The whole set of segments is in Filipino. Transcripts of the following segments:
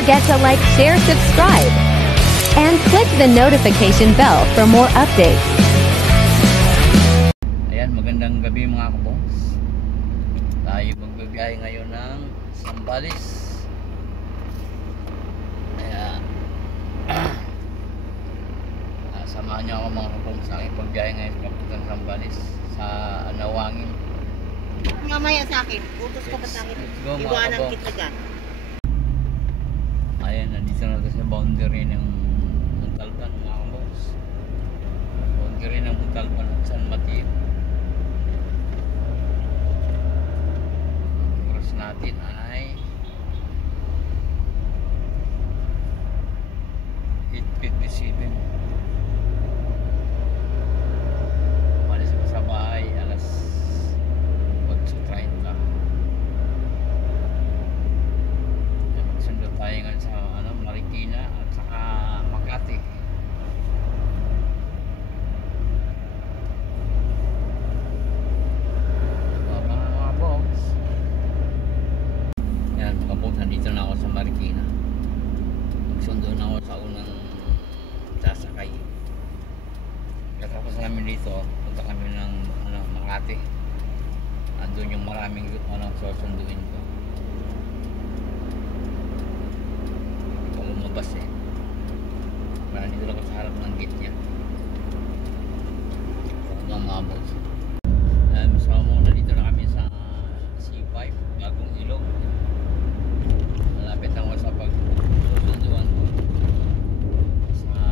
forget to like, share, subscribe, and click the notification bell for more updates. Ayan, magandang gabi mga kabongs. Tayo magbibiyahe ngayon ng Zambales. Kaya samahan niyo ako mga kabongs sa aking pagbiyahe ngayon papuntang Zambales sa Anawangin. Mamaya sa akin, utos ka ba sa akin? Iwanan kita dyan. Ayan, nandito na sa boundary ng Montalban mga kabongs. Boundary ng Montalban at San Mateo. Oras natin ay 8:57. Umalis ko sa bahay alas 8:30. Magsundo tayo ngayon sa Marikina at saka Makati. Mga boss. Yan mga boss, nandito na ako sa Marikina. Magsundo na ako sa unang sasakay. Katapos namin dito, punta kami ng Makati. Andun yung maraming susunduin ko. Hindi ko lumabas eh. Nandito lang ako sa harap ng gate niya. So mga boss. So nandito na kami sa C5, Bagong Ilog. Malapit ako sa pagsusunduan ko sa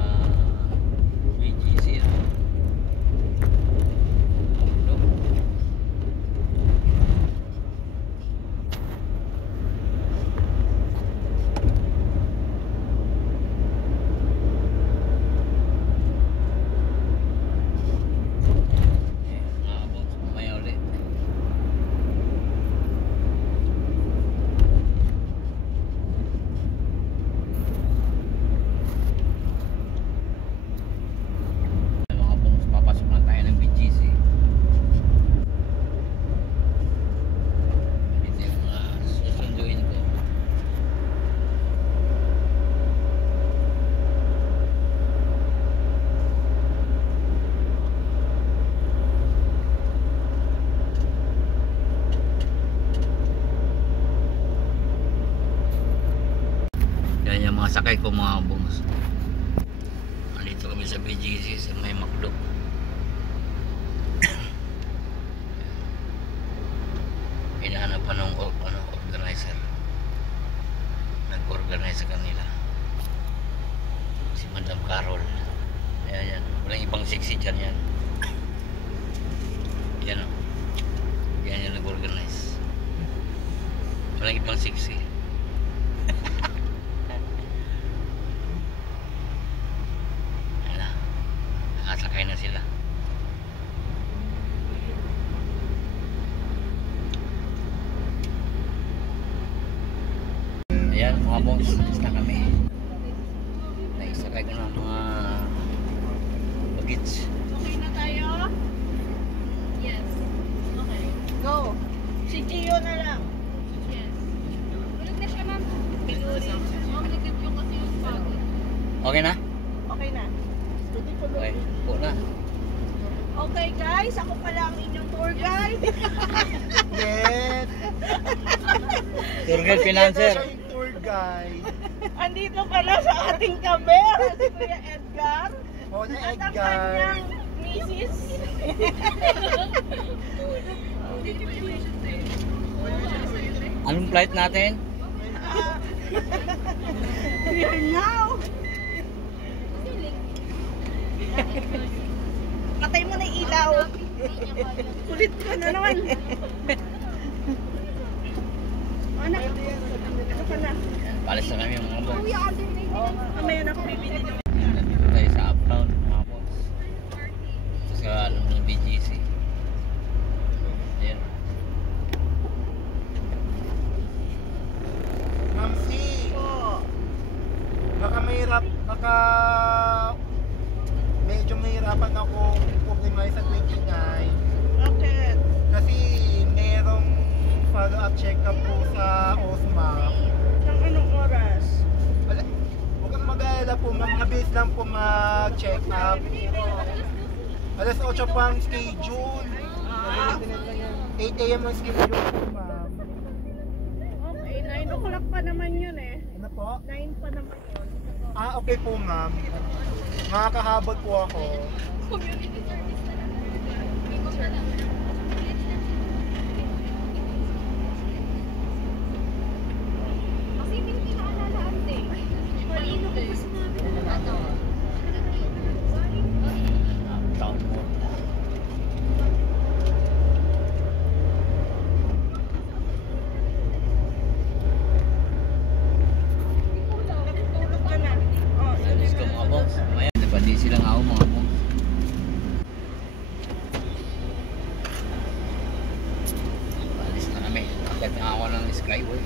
BGC. Yan yung mga sakay ko mga bungs. Nandito kami sa BGC sa may Macdo. Hinahanap pa ng organizer. Nag-organize sa kanila si Madam Carol. Ayan yan. Walang ibang sexy dyan yan. Yan o. Yan yung nag-organize. Walang ibang sexy. Sakay na sila. Ayan mga boss, na kami. Naisakay ko na mga bagits. Okay na tayo? Yes. Okay. Go. Si Gio na lang. Yes. Ulit na siya ma'am. Maligid yung kasi yung pagod. Okay na? Okay na. Okay, po na. Okay guys, ako pala ang inyong tour guide. Yes! Tour guide financer. Siya yung tour guide. Andito pala sa ating kaber, si Kuya Edgar. O na At ang Edgar. kanyang misis. Anong flight natin? We are now. Patay mo na yung ilaw. Kulit ka na naman. Anak, ano ka na? Palis na kami mga boss. Mamaya na ako bibili ng... Nandito tayo sa uptown mga boss. Sa ng BGC. Ayan. Mamsi, Po. baka medyo mahirapan ako problema sa 29 Bakit? kasi merong follow-up check-up po sa OSMA. Ng anong oras? pala po, mabilis lang po mag-check up. Alas 8 po ang schedule. 8 a.m. ang schedule po, ma'am. Okay, 9 o'clock pa naman yun eh. Ano po? 9 pa naman yun. Okay po, ma'am. Makakahabot po ako. Community service na lang. Kasi hindi naalala ante. Kanino ko pa sinabi na ano? Taon mo. Natutulog ka na. Oh, Alis ka mga boss. Mamaya, diba di sila nga ako mga boss. Alis na kami. Akit nga ako ng Skyway.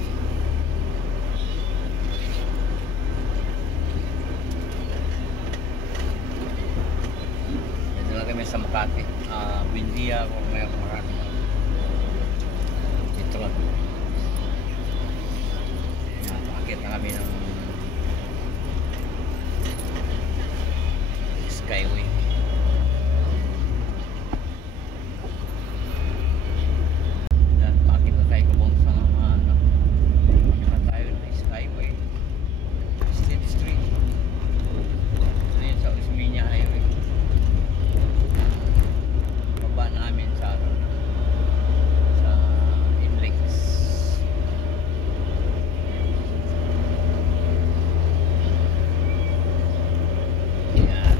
Dito lang kami sa Makati. Buendia kung may Makati. Dito lang. Akit na kami ng Skyway. Yan, bakit na tayo kubong sa ano? Bakit na tayo na Skyway? State Street. Ito yun sa Osmeña Highway. Baba namin sa ano, sa Inlex. Yan.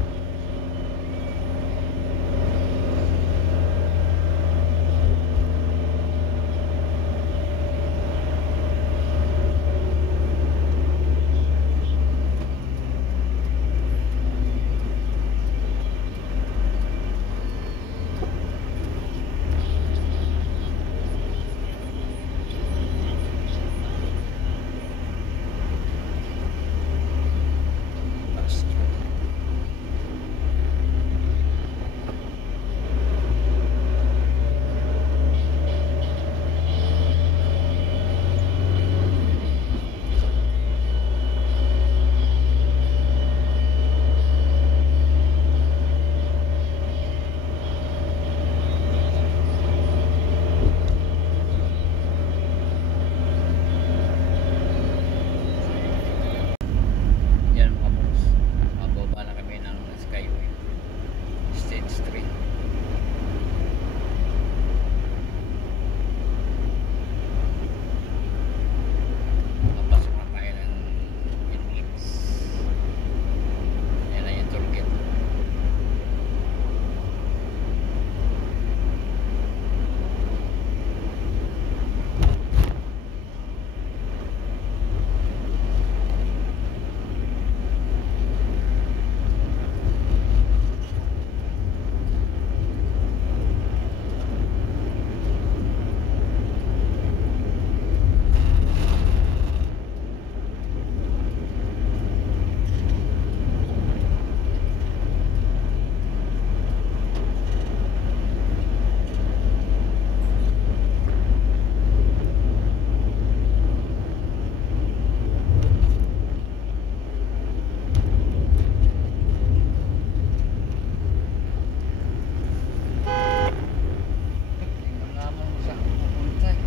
Yan mga boss. Mababa na kami ng Skyway. State Street. Papasok na tayo ng Inlex. Yan na yung toll gate. Tingnan naman kung saan pupunta eh.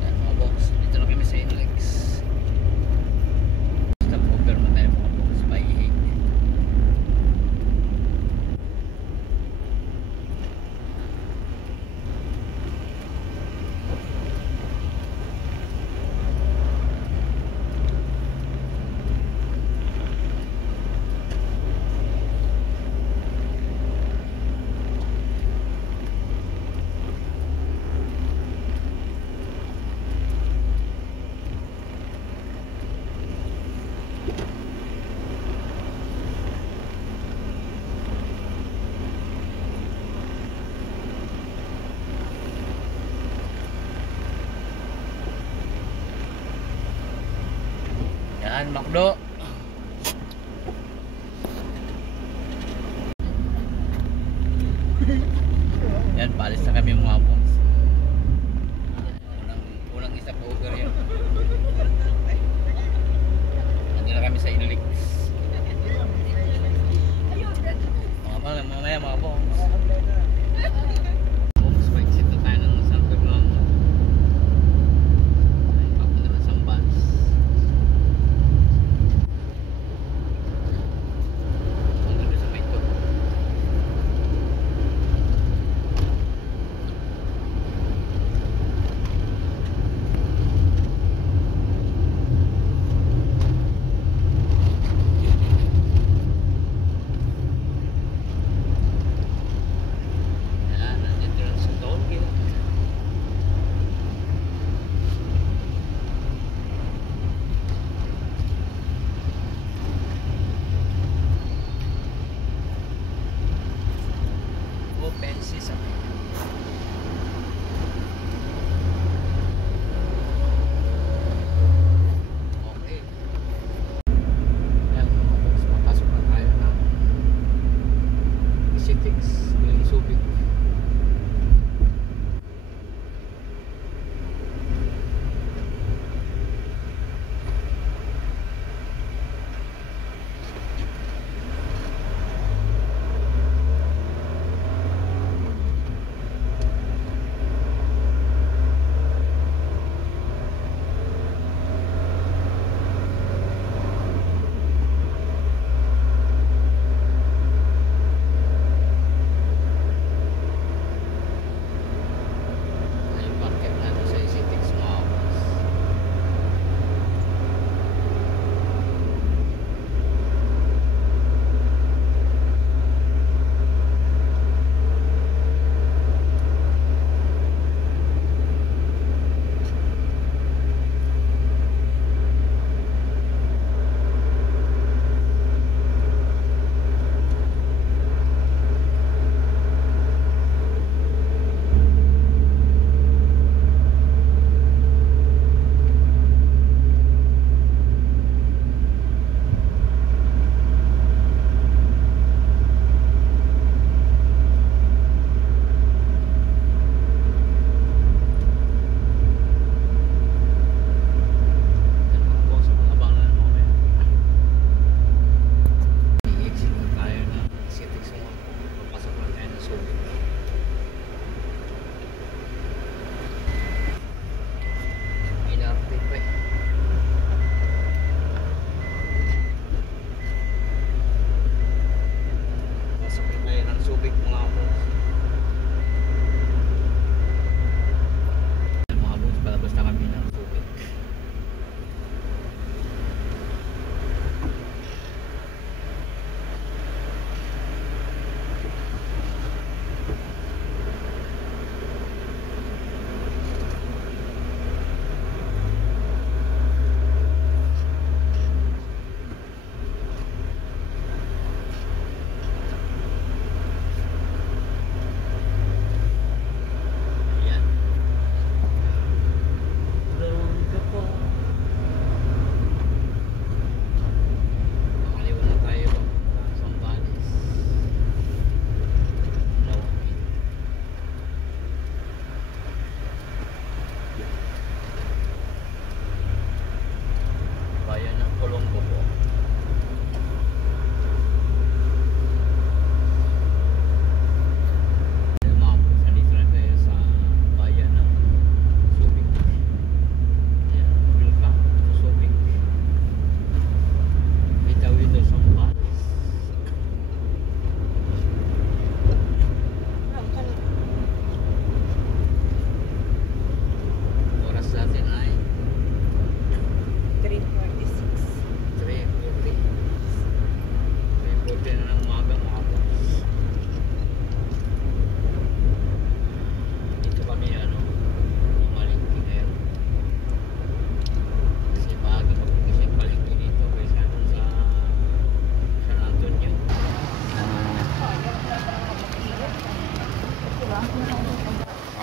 Yan mga boss. Dito lang kami sa Inlex. Stop over na tayo mga boss. Maihig. Yan, Macdo.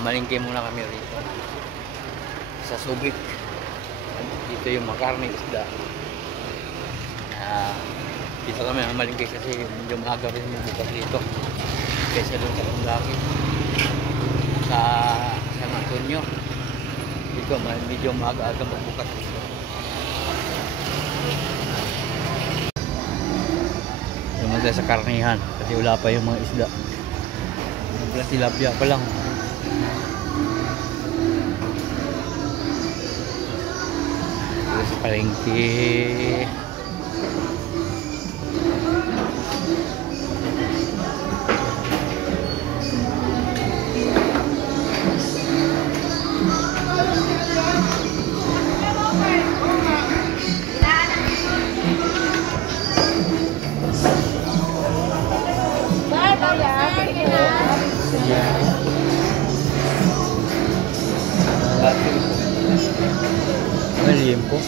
Malingke muna kami rito sa Subic. Dito yung mga karne, isda. Dito kami malingke kasi medyo maaga rin yung bukas dito kaysa doon sa Laki sa San Antonio. Dito medyo maaga-aga magbukas dito. Lumagay sa karnihan kasi wala pa yung mga isda. Tilapia pa lang. Sa palengke. Liempo?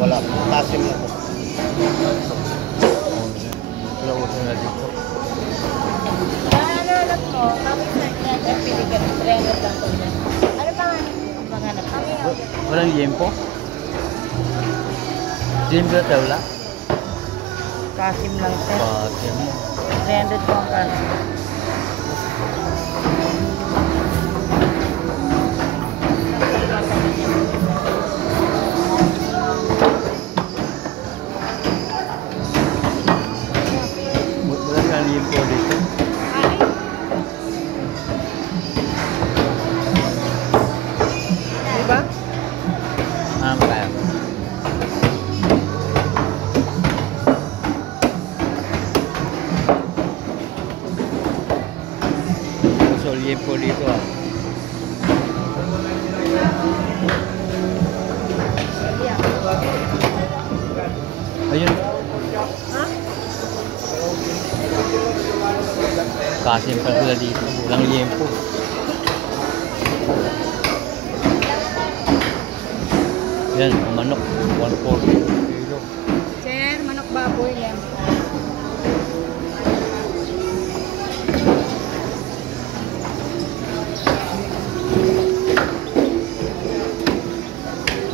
Wala po. Tasim na po. Wala uso na dito. Naalala mo, kami sa piligan ng trainer lang po niya. Ano pa nga maghanap kami? Walang liempo? Liempo na wala? Kasim lang sir. Patim. 300 po ang kasim. Walang liempo dito. Diba? Kaya. So, liempo dito Ayun. Kasim pa sila dito. Walang liempo. Yan, ang manok. 140 kilo. Sir, manok baboy yan.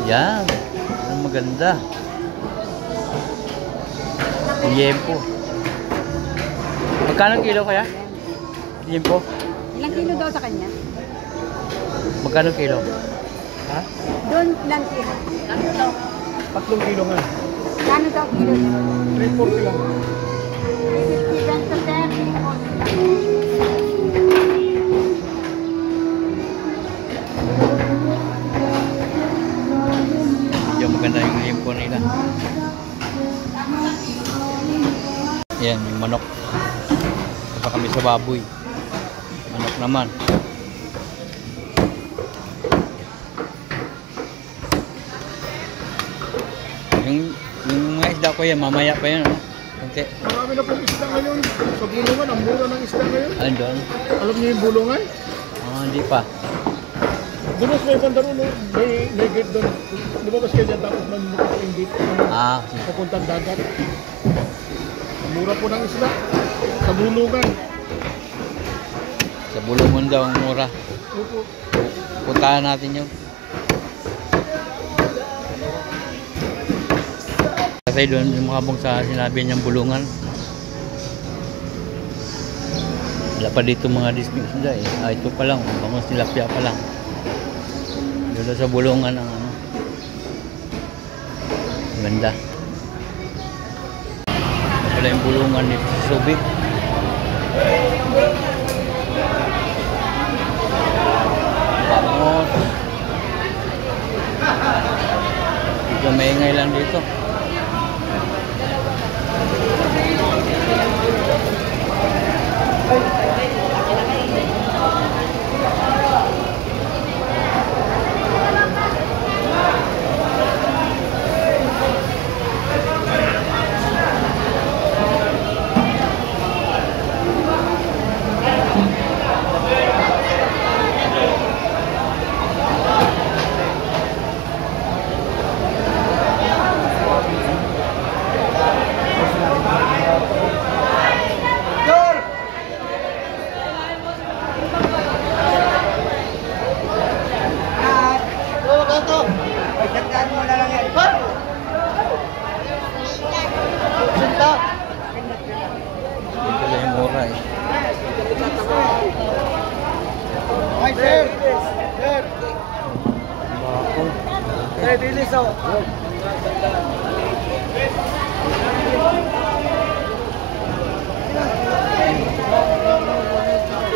Yan. Ang maganda. Liempo. Magkano kilo kaya? Liempo? Ilang kilo daw sa kanya? Magkano kilo? Ha? Doon ilang kilo? Ano daw? 3 kilo nga. Ano daw kilo? 340 lang. 350 lang sa sir. 340 lang. Medyo maganda yung liempo nila. Yan, yung manok. Punta kami sa baboy. Manok naman. Yung mga isda ko yan, mamaya pa yan. Ano? Okay. Marami na pong isda ngayon. Sa bulungan, ang mura ng isda ngayon. Alin doon? Alam niyo yung bulungan? Hindi pa. Doon mas may bandaro, no? May gate doon. Lumabas kayo dyan tapos magbukas yung gate. Sige. Papuntang dagat. Ang mura po ng isda. Sa bulungan. Sa Bulungan daw ang mura. Opo. Puntahan natin yun. Kasi doon yung makabong sa sinabi niyang Bulungan. Wala pa dito mga dismix na eh. Ito pa lang. Bangos tilapia pa lang. Doon sa Bulungan ang ano. Ganda. Ito pala yung Bulungan dito sa Subic. Bangos. Dito maingay lang dito. Dito lang yung mura eh. Hi, sir. Sir. Bakol. Sir, bilis oh.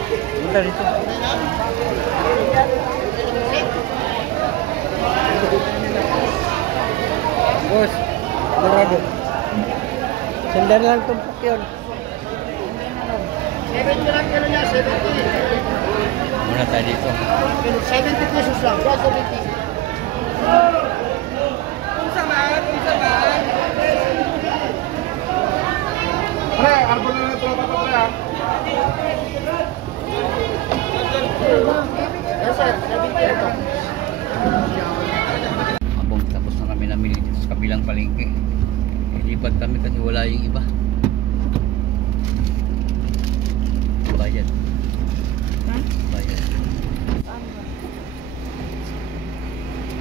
Dito dito. Boss, dorado. Sandal lang tumpok yun. 70 lang kilo niya, 70. Muna tayo dito. 70 pesos lang, 70. Kung saan? Pre, arbol na ito, papapre. Yes sir, 70 ito. Habang tapos na kami namili dito sa kabilang palengke. Ilipad kami kasi wala yung iba. Bayad. Bayad.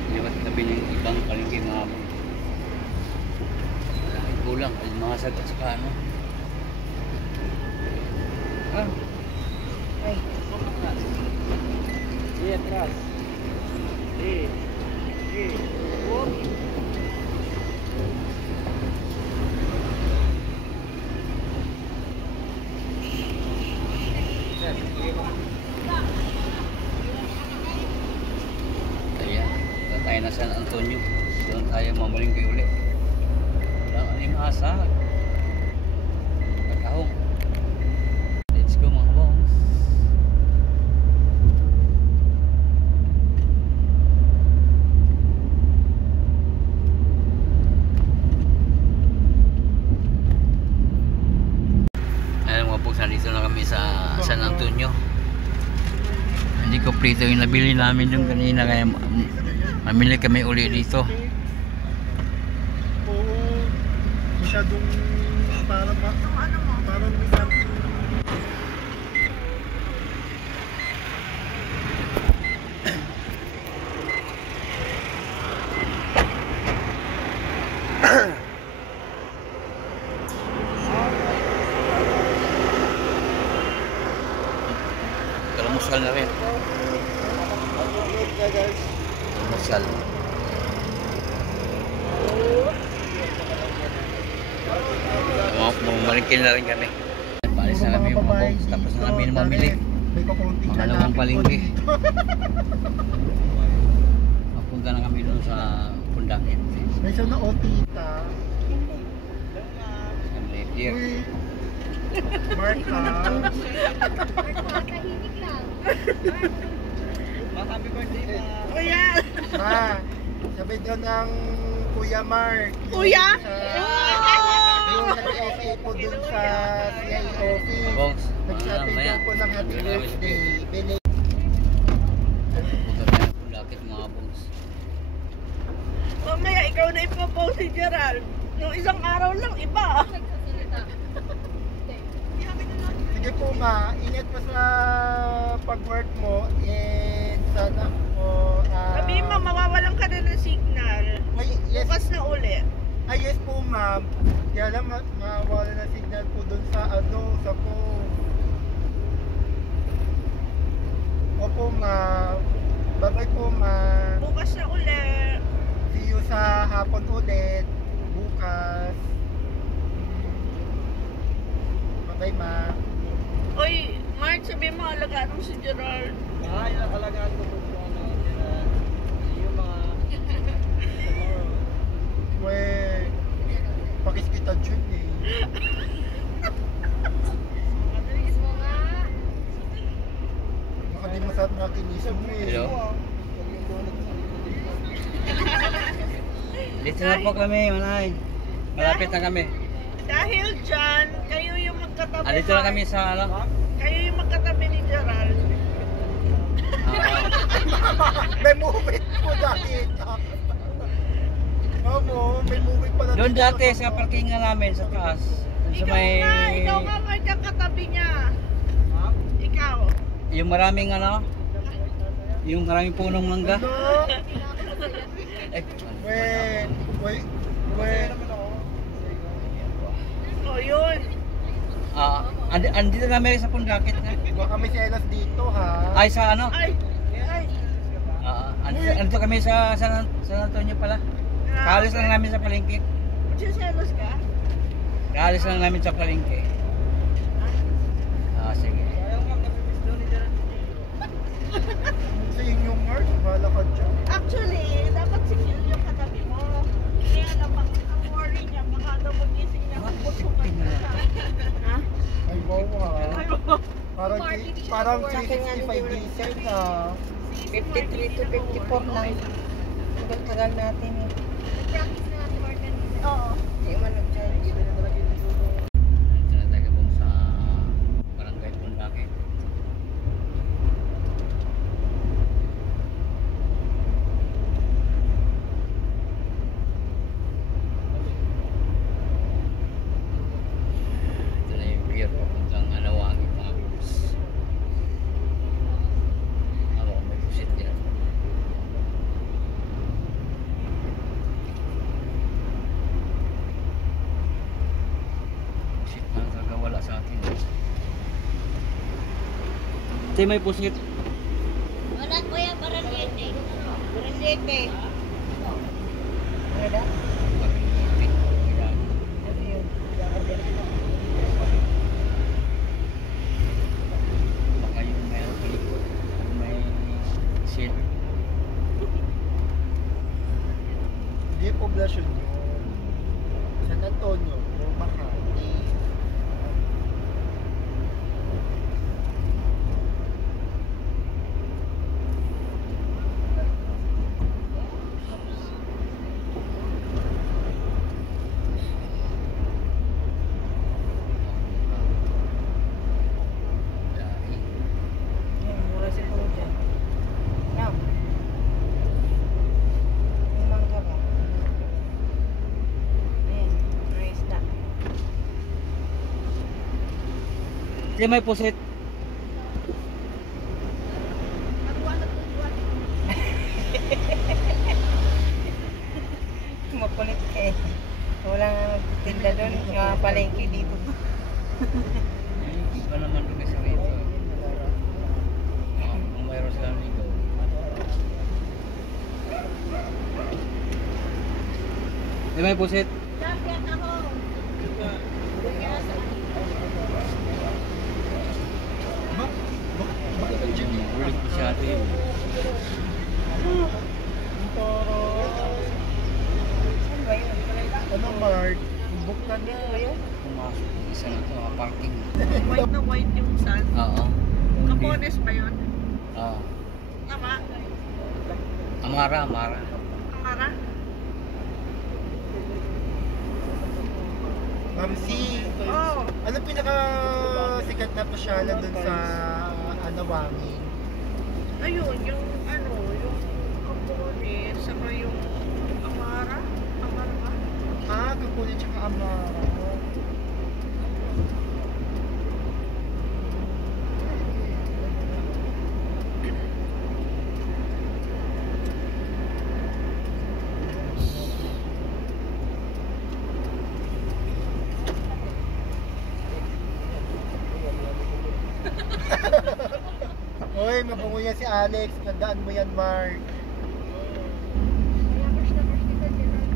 Ilipad kami ng ibang palengke mga abang. Dahil kulang. Ay mga sagat sa ano. Atras. Kaya, tayo na San Antonio. Doon tayo mamalingki ulit. Walang alimasa. Pagkahong. Let's go mga bongs. Ayan mga bongs, nandito na kami sa San Antonio. Hindi ko prito yung nabili namin yung kanina kaya mamili kami uli dito. Oo. Masyadong parang minsan. Kalamusal na rin. Kalamusal. Mamalikin na rin kami. Palis na kami yung mga box. Tapos na kami mamili. May kukunting Mga dalawang palengke. Mapunta na kami doon sa Pundakit. May siya na otita. Sa Napier. Uy. Mark ha. Tahimik lang. Happy birthday ma. Kuya! Ma, sabi daw ng Kuya Mark. Kuya? Yung nag-SA po dun sa CI office. Box. Nagsabi Maya. daw po ng happy birthday. Bili. Punta na yung Pundakit mga box. Mamaya ikaw na ipopost si Gerald. Nung isang araw lang, iba. Sige po ma, ingat pa sa pag-work mo. And sana po... Sabi mo, mawawalan ka na ng signal. yes. Bukas na ulit. Ay, yes po ma'am. Kaya lang mawala na signal po dun sa sa phone. Opo ma'am. Bye-bye po ma'am. Bukas na ulit. See you sa hapon ulit. Bukas. Bye-bye ma'am. Oy, Mark, sabi mo, alagaan mo si Gerald. Ay, nakalagaan ko po ano. See you ma'am. Weh, pakis kita dyan eh. Baka di masarap natin iso mo eh. Hello? Dito na po kami, manay. Malapit na kami. Dahil dyan, kayo yung magkatabi. Dito na kami sa ano? Kayo yung magkatabi ni Gerald. May movie po dati. Mamo, may movie pa na Doon dito. dati sa parkingan namin sa taas. Doon sa may... Ikaw nga magkakatabi niya. Ikaw. Yung maraming ano? Yung maraming punong mangga. Ano? Eh, Weh, weh, weh. Andito kami sa Pundakit na. Baka kami selos dito ha. Ay, sa ano? Ay! Andito kami sa San Antonio pala. Kaalis lang namin sa palengke. Magsiselos ka? Kaalis lang namin sa palengke. Sige. Sa inyong Mars, bahala ka dyan. Actually, dapat si Gil yung katabi mo. Kaya naman, ang worry niya, baka daw magising niya kung busukan na siya. Ha? Ay, wow ha. Ay, wow. Parang 365 days yan ha. 53 to 54 lang. Tagal natin eh. Practice na natin more than Oo. Hindi man nag-judge. Tinataga po sa barangay Pundakit. Ito na yung pier papuntang Alawangin mga bus. May pusit din ako. Pusit na talaga wala sa atin. Ito may pusit. Wala kuya, barangay. Barangay. Ano daw? Pag-ibig. Ayan. Ano yun? Baka yung may pelikot. May shit. Hindi poblasyon yun. San Antonio, Makati. Yan, mura siguro dyan. Now. May mangga ba? Ayan, may isda. Ito may pusit. Makulit ka eh. Walang magtinda doon. Yung palengke dito. Iba naman doon kasi rito. Kung mayroon silang ligaw. Ito may pusit. Dapat ako. Ulit ko siya atin. Saan ba yun? Ano Mark? Book ka na. Pumasok. Isa na ito, parking. White na white yung sun. Oo. Capones ba yun? Oo. Tama? Amara. Amara? Mamsi, Oo. ano pinaka sikat na pasyalan dun sa Alawangin? Ayun, yung ano, yung Capones, saka yung Amara. Amara ba? Kakunin tsaka Amara. Hoy, mabango yan si Alex. Tandaan mo yan, Mark.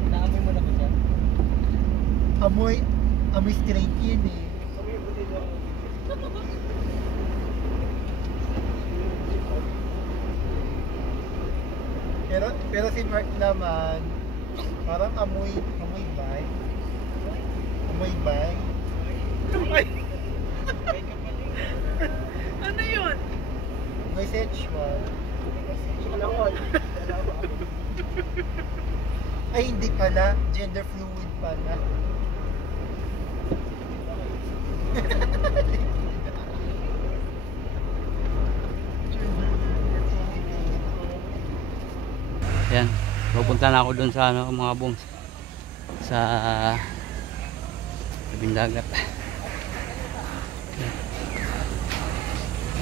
Naamoy mo na ba siya? Amoy straight yun eh. Pero si Mark naman, parang amoy bike. Amoy bike. Ano yun? Bisexual. Ay, hindi pala. Gender fluid pala. Yan. Pupunta na ako doon sa ano, mga bungs. Sa tabing dagat.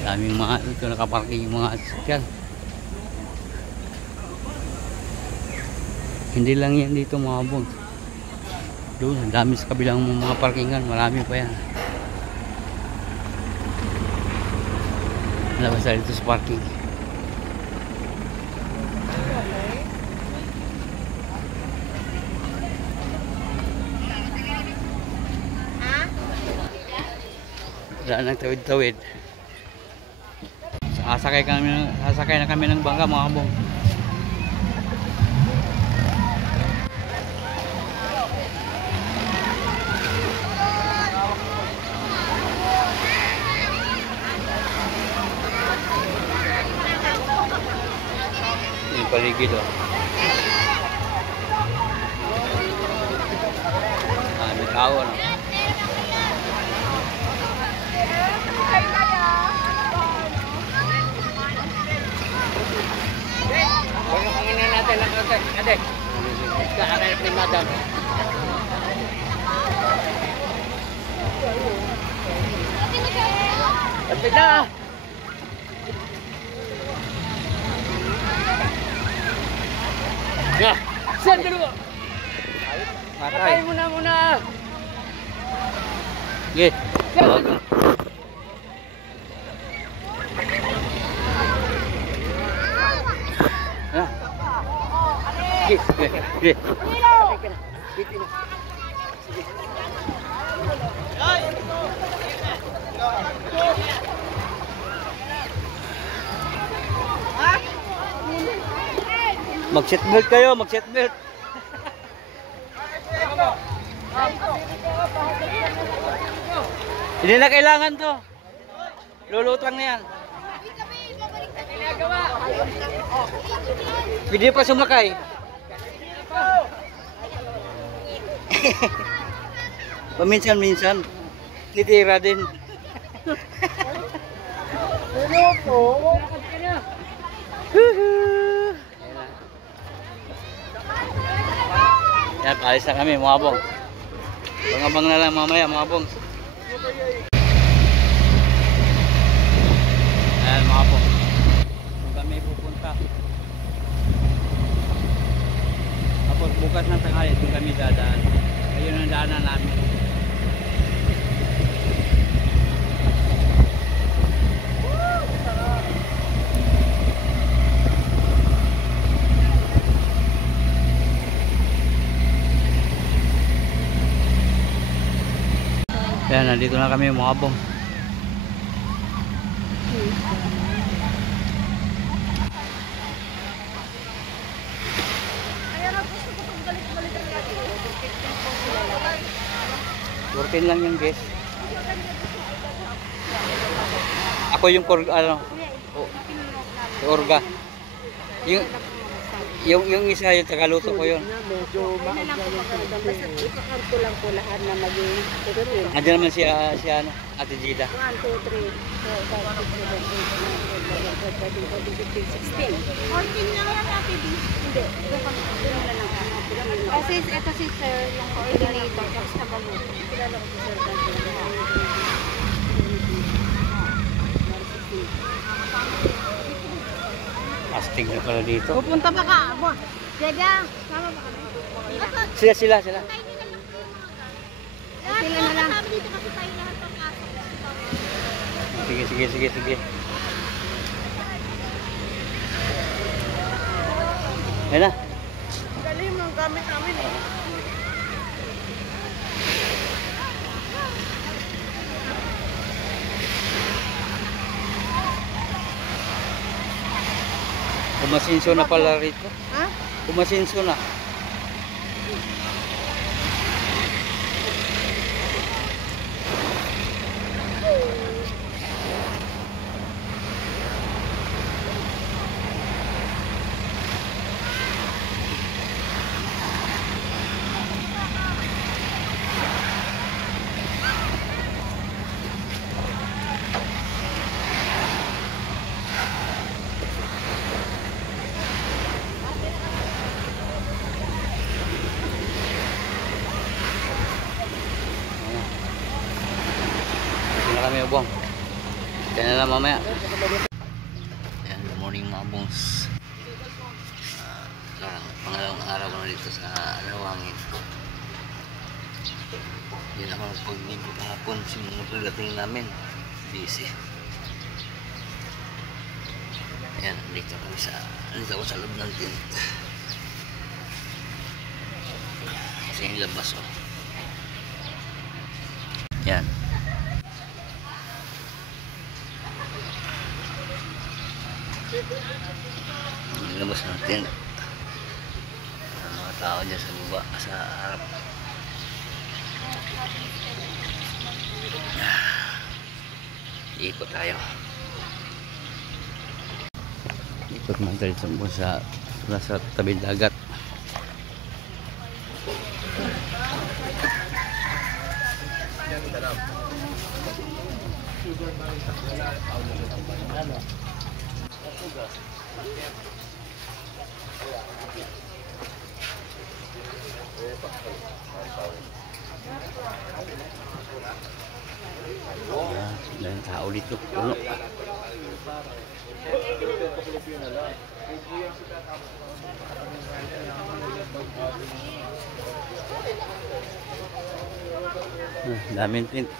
Daming mga ito nakaparking yung mga sasakyan. Hindi lang yan dito mga bungs. Doon, dami sa kabilang mga parkingan, marami pa yan. Labas tayo dito sa parking. Wala nang tawid-tawid. Sasakay na kami ng bangka mga kabong. Yung paligid oh. May tao no. Ade. Kaaray ni madam. Pagda. Ya, send dulu. Patay muna. Nggih. Mag-seatbelt kayo, mag-seatbelt. Hindi na kailangan to. Lulutang na yan. Pwede pa sumakay. Paminsan-minsan titira din. Yan, paalis na kami mga bong. Bangabang na lang mamaya mga bong. Ayan mga bong, kung kami pupunta tapos bukas ng tanghali kung kami dadaan. Ayun ang daanan namin. Ayan, nandito na kami mga bong. Working lang yung guys. Ako yung orga. Yung isa yung tagaluto ko yun. Medyo basta ipakanto lang po lahat na maging tututin. Andiyan naman si Ate Gida. 1, 2, 3, 4, 5, 6, 7, 8, 9, 10, 11, 12, 13, 14, 15, 16. 14 lang yan Ate B. Hindi. Kasi ito si Sir, yung coordinator, tapos nagaluto. Kilala ko si Sir Astig na pala dito. pupunta pa ka. Dada, sama pa kami. Sila. Sila na lang. Sige. Ayan na. Galing mo ang gamit namin eh. Umasinso na pala rito. Ha? Umasinso na. Kami ubong. Kaya na lang mamaya. Ayan, good morning mga bongs. Pangalawang araw ko na dito sa Alawangin. Hindi na ako nagpag-nipo kahapon. Simula pagdating namin. Busy. Ayan, dito ako sa loob ng tent. Kasi yung labas oh. Ayan. Yung labas ng tent. Mga tao dyan sa baba, sa harap. Ikot tayo. Ikot man tayo sa nasa tabi dagat. Dan tao dito puno. Daming tent.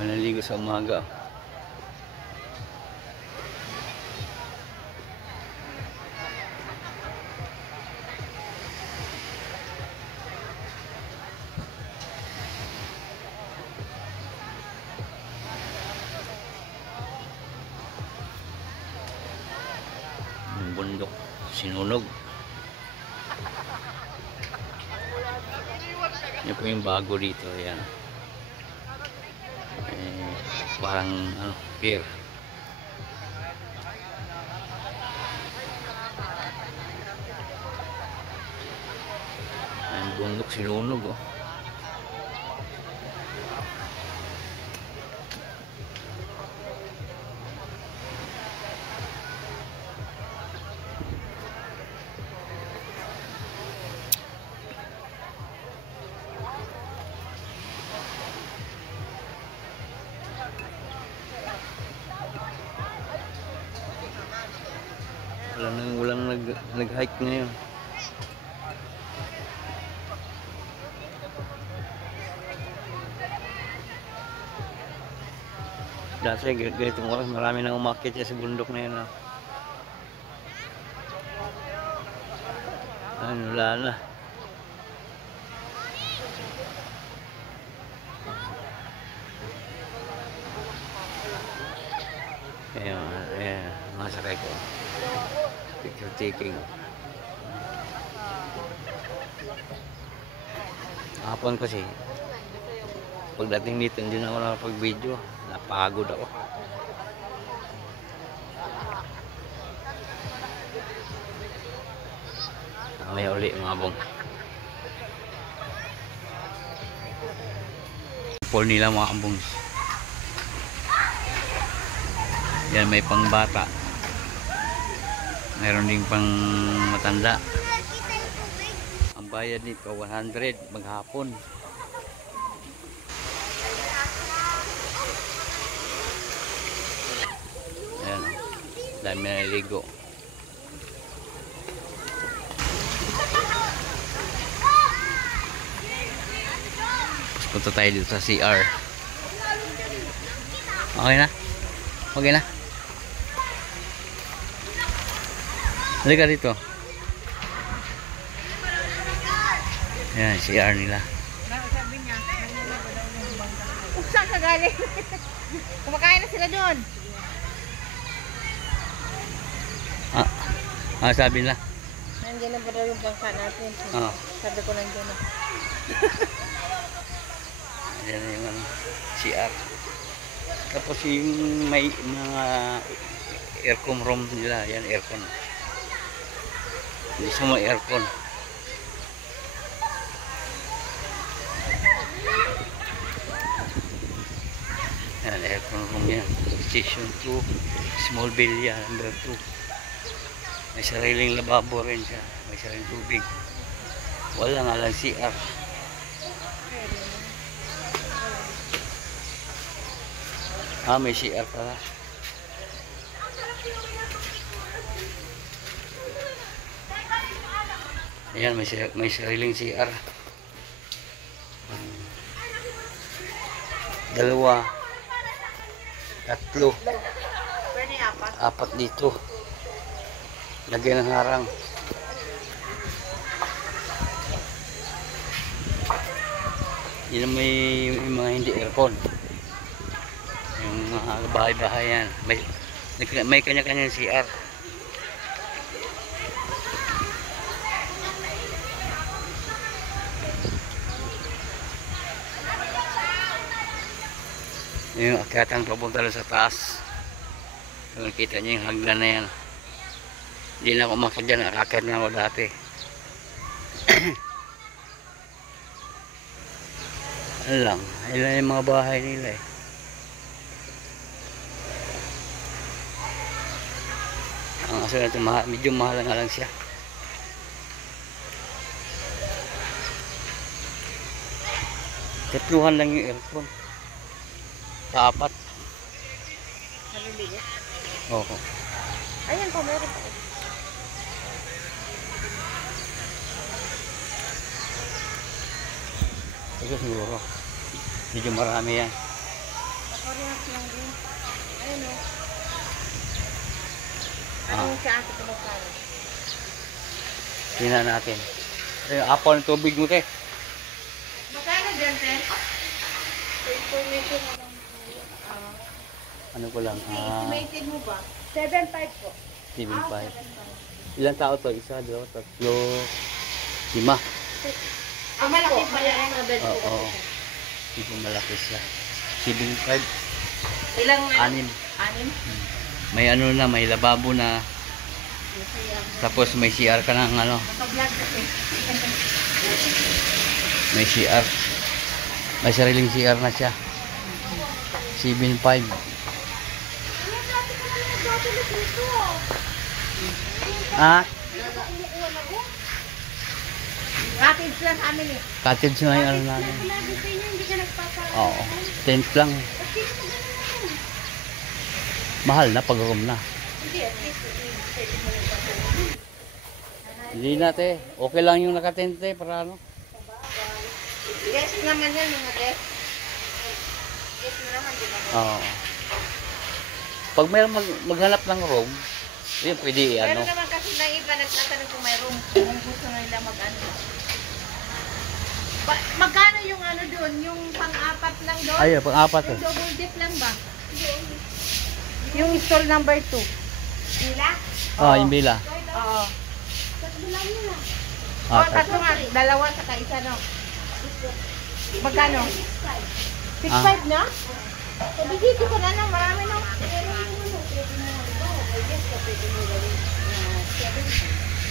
Naligo sa umaga. Yung bundok sinunog. Yan po yung bago dito. Yan. Parang ano, pier. Ang bundok sinunog oh. Walang nag-hike ngayon. Dati ganitong oras marami nang umakyat sa bundok na yun. Ano, wala na. Ayan, masakay ko. Picture taking. Hapon kasi pagdating dito hindi na ako nakapag-video. Napagod ako. May uli mga bong. Pool nila mga ambong. Yan may pangbata. Meron ding pang matanda. Ang bayad nito 100 maghapon. Ayan, dami na naligo. Punta tayo dito sa CR. Okay na? Okay na? Halika dito. Ayan, CR nila. Sabi niya, saan ka galing? Kumakain na sila doon. Sabi nila. Nandiyan na ba daw yung bangka natin? Sabi ko nandiyan na. Ayan yung ano, CR. Tapos yung may mga aircon room nila. Ayan, aircon. Hindi semua aircon. Ayan, aircon room yan. Station 2, Small Villa, number 2. May sariling lababo rin siya. May sariling tubig. Wala nga lang CR. May CR pala. Ayan, may sariling CR. Dalawa. Tatlo. Apat dito. Lagyan ng harang. Yun ang may mga hindi aircon. Yung mga bahay-bahay yan. May kanya-kanya CR. Yung akyatang papunta lang sa taas. Nakita niyo yung hagdan na yan. Hindi na ako umakyat dyan. Nakakyat na ako dati. Ano lang. Ilan yung mga bahay nila eh. Ang aso na ito, medyo mahal nga lang siya. Tatluhan lang yung aircon. Sa apat. Naliliit. Oo. Ayan po, meron pa. Ito siguro. Medyo marami yan. Pakorehas lang din. Ayun o. Ah. Ano sa akin kumukara? Tingnan natin. Yung apple ng tubig mo, te. Magkano dyan, Te? Information na lang. Ano ko lang? Estimated mo ba? 7.5 po. 7.5. Ilang tao to? Isa, dalawa, tatlo, 5. Malaki pa yan. Oo. Hindi malaki siya. 7.5. Ilang? 6. 6? May ano na, may lababo na. Tapos may CR ka ng ano. Naka-vlog kasi. May CR. May sariling CR na siya. 7.5. Ah? Cottage lang kami eh. Cottage na yung ano namin. Oo. Tent lang. Mahal na pag room na. Hindi na te. Okay lang yung nakatente para ano. Guest naman yan mga guest. Guest na naman, di ba? Oo. Pag may maghanap ng room, yun pwede ano. Pero naman kasi na iba nagtatanong kung may room, kung gusto nila mag-ano. Magkano yung ano doon? Yung pang-apat lang doon? Ay, pang-apat eh. Yung double dip lang ba? Yung stall number 2. Bila? Yung bila. Oo. Ah, Tatlo nga. Dalawa saka isa, no? Magkano? 6.5 na? Sabi dito ka na, marami no?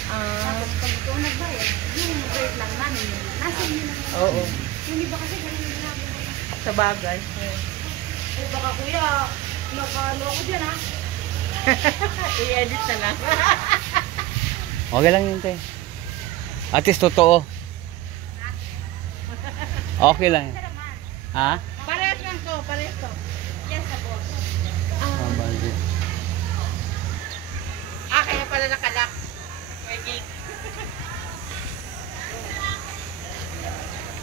Pag ito nagbayad, yung rate lang namin. Nasa yun lang. Oo. Yung iba kasi ganun yung ginagawa. Sa bagay. Baka kuya, nakalo ako dyan ha. I-edit na lang. Okay lang yun te. At least totoo. Okay lang. Ha? Parehas lang to, parehas to. Yes, ako. Budget. Kaya pala nakalak. Okay.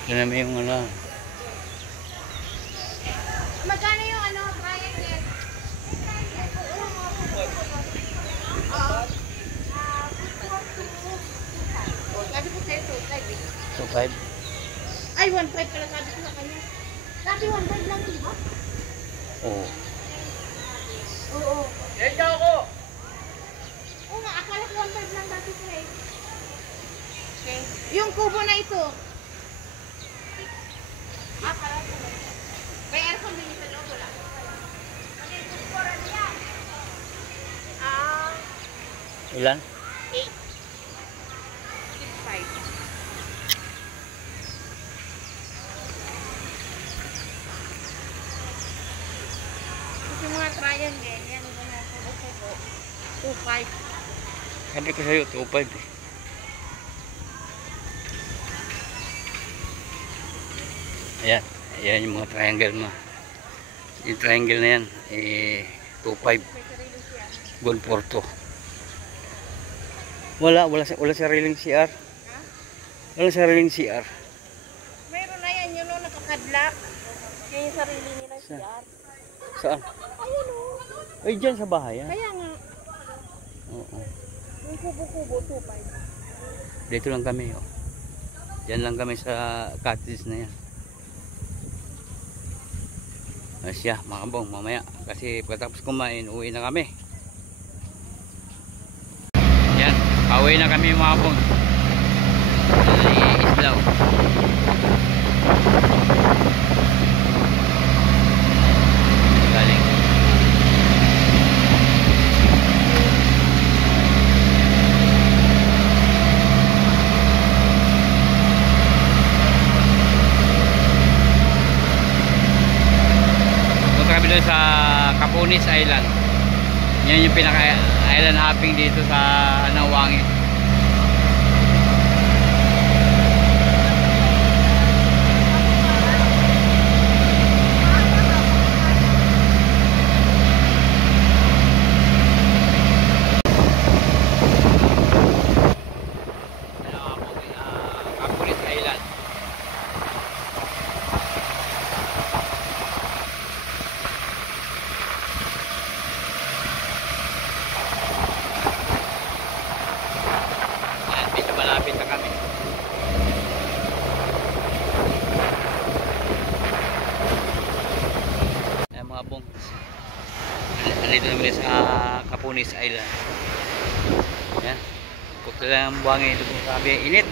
Yan naman yung ano. Magkano yung ano, Brian net? Sabi ko sa'yo, 2.5 So 5. Ay, 1.5 pala sabi ko sa kanya. Sabi 1.5 lang, di ba? Oo. Oo. Yan ako! Oo nga, akala ko 1.5 lang dati ko eh. Okay. Yung kubo na ito. Para po. May aircon din sa loob, wala? Okay, kuskura niya. Ilan? 8. 6.5. Kasi mga Smart Bayan ganyan. Kubo-kubo. 2.5. Sabi ko sa'yo, 2.5 eh. Ayan. Ayan yung mga triangle mo. Yung triangle na yan, 2.5. Gold Porto. Wala sariling CR. Wala sariling CR. Meron na yan, yun o, nakakadlock. Yan yung sarili nila CR. Saan? Ayun o. Ay, dyan sa bahay yan. Kaya nga, Oo. yung kubo-kubo, 2.5. Dito lang kami, oh. Diyan lang kami sa cottage na yan. Siya, mga kabong, mamaya. Kasi pagkatapos kumain, uwi na kami. Yan, pauwi na kami mga kabong. Islaw. Galing. Kami doon sa Capunis Island. Yan yung pinaka island hopping dito sa Wangit. Capunis Island. Malapit na kami. Ayan mga bong. Nandito namin sa Capunis Island. Ayan. Puto lang ang buhangin. Ito kung sabi, init.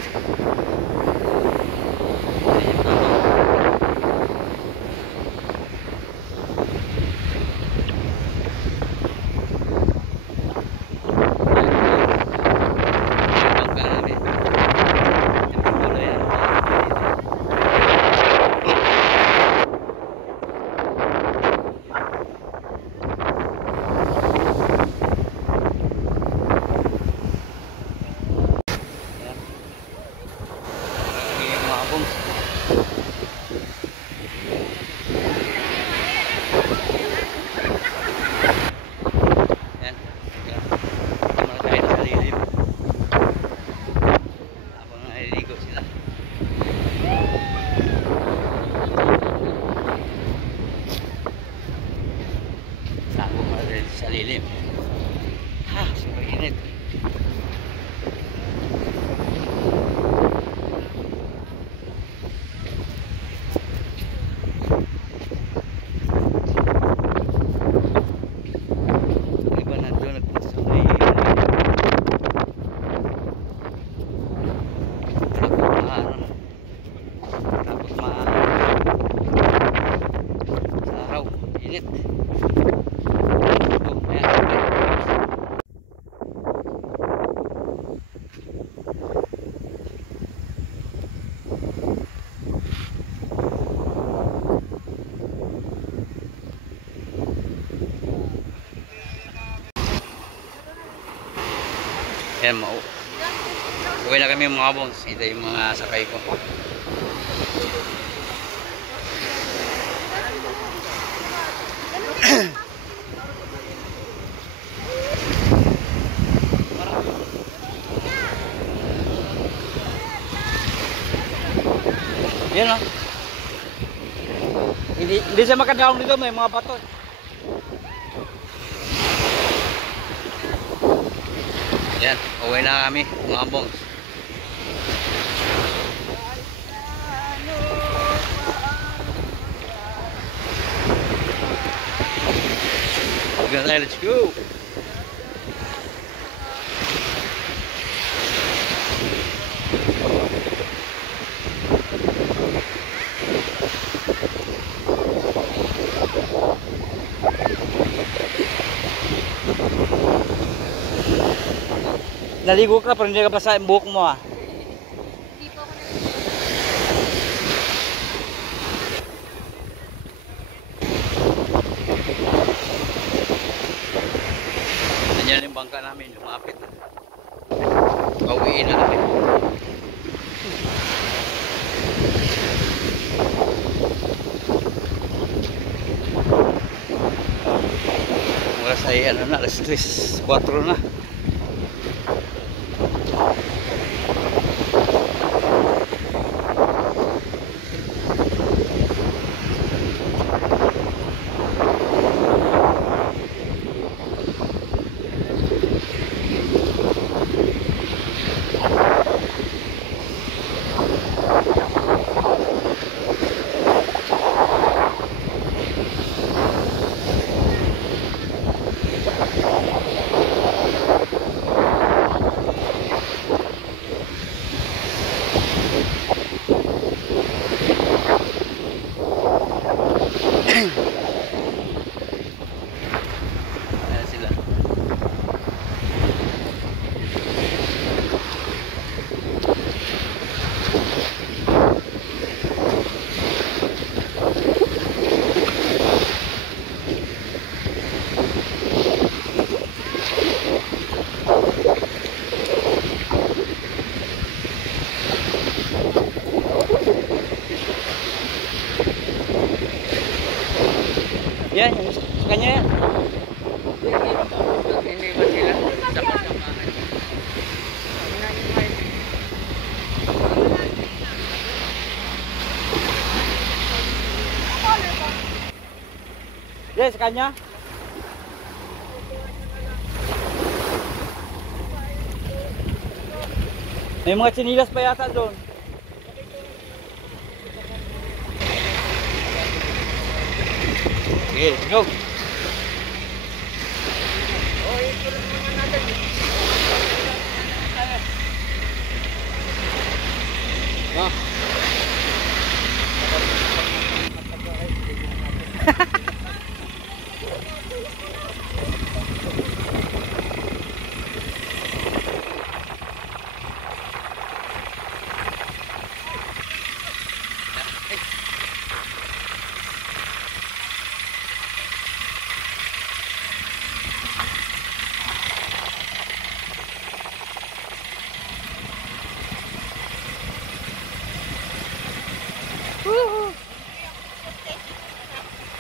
Ayan mga bong. Sa lilim. Ha, super init. Iba na doon nagpunta sa may tapos sa araw, init. Yan, uwi na kami mga bongs. Ito yung mga sakay ko. Yan o. Hindi siya makadaon dito, may mga bato. Yan, uwi na kami mga bongs. Let's go. Naligo ka pero hindi ka basa yung buhok mo ah. Hindi po ako bangka namin, lumapit na. Pauwiin na kami. Oras ay ano na, alas 3, 4 na. Ayan sila. Yan, sa kanya yan. Hindi ba sila sama-samahan? Yan, sa kanya. May mga tsinilas pa yata doon. Sige, go! Ah.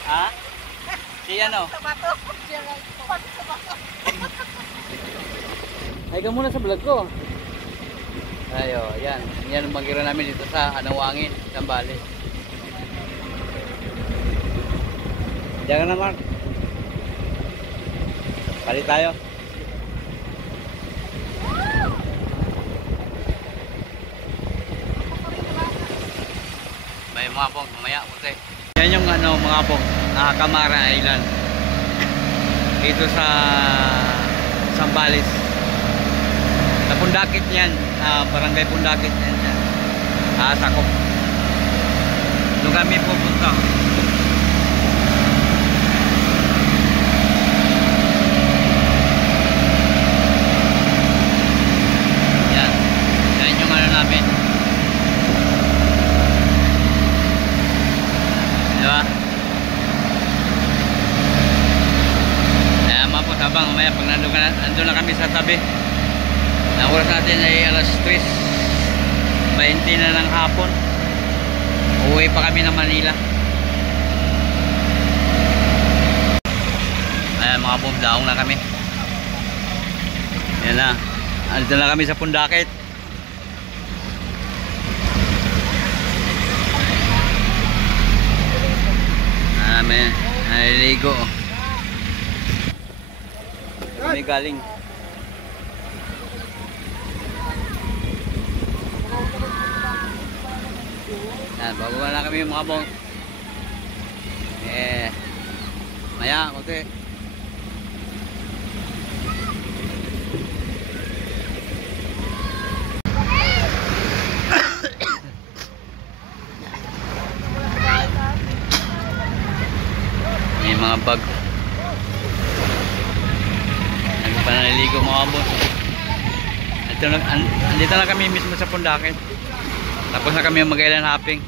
Ha? Si ano? Ay ka muna sa vlog ko. Ayo, yan. Yan ang magira namin dito sa Anawangin, Zambales. Diyan ka na, Mark. Palit tayo. May mga pong mamaya, okay. Yan yung ano, mga pong Camara Island. Dito sa Zambales. Sa Pundakit yan, barangay Pundakit yan. Sakop. Doon kami pupunta. Yan. Yan yung ano namin. Diba? Kaya mga po, habang mamaya pag nandun na kami sa tabi, ang oras natin ay alas 3:20 na ng hapon. Uuwi pa kami ng Manila. Ayan mga boom, daong na kami. Yan na. Andito na kami sa Pundakit. Amen. Naliligo. Kami galing. Yan, bababa na kami mga bong. Maya, konti. May mga bag. Nagpanaliligo mga bong. Andito na kami mismo sa Pundakit. Tapos na kami mag-island hopping.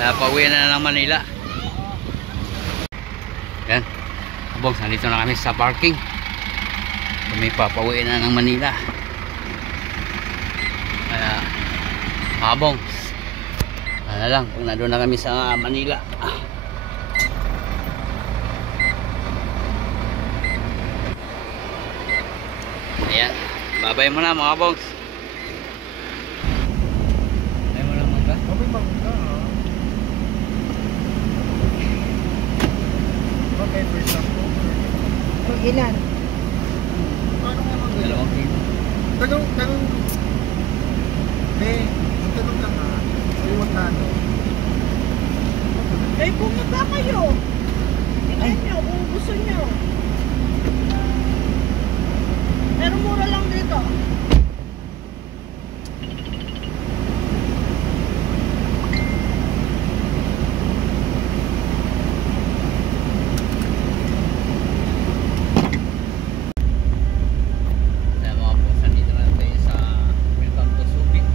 Pauwi na ng Manila. Yan. Abong, nandito na kami sa parking. Kami papauwi na ng Manila. Kaya habong ano lang kung nandun na kami sa Manila. Ayan, babay mo na mga bongs. Babay mo na mangga. May mangga ha. Okay, first sample. Ilan? Paano nga mangga? 2 kilo. Tanong. Be, tanong lang ha. Ay, magkano? Ay, pumunta kayo. Tingnan nyo kung gusto nyo. Pero mura lang dito. Kaya mga bongs, nandito na tayo sa Welcome to Subic,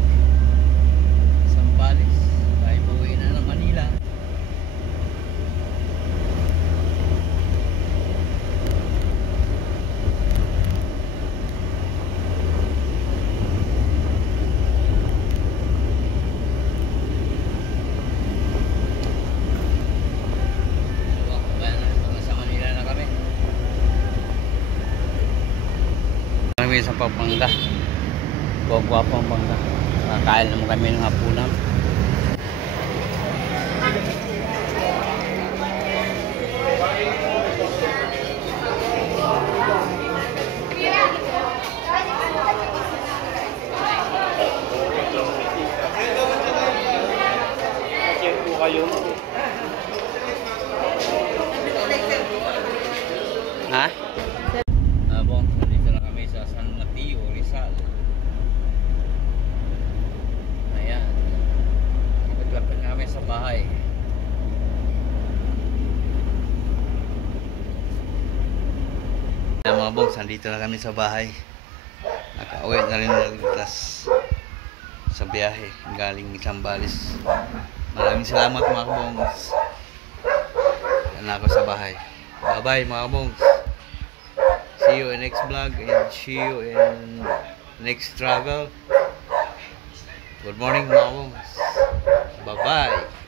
Zambales. Tayo pauwi na ng Manila. Kami sa Pampanga, Guagua Pampanga. Kakain naman kami ng hapunan. Ha? Bong, nandito na kami sa San Mateo, Rizal. Ayan. Ikot-lapit na kami sa bahay. Ayan mga bongs, nandito na kami sa bahay. Nakauwi na rin naligtas sa biyahe galing Zambales. Maraming salamat mga bongs. Yan na ako sa bahay. Bye bye mga bongs. See you in next vlog and see you in next travel. Good morning mga bongs. Bye bye.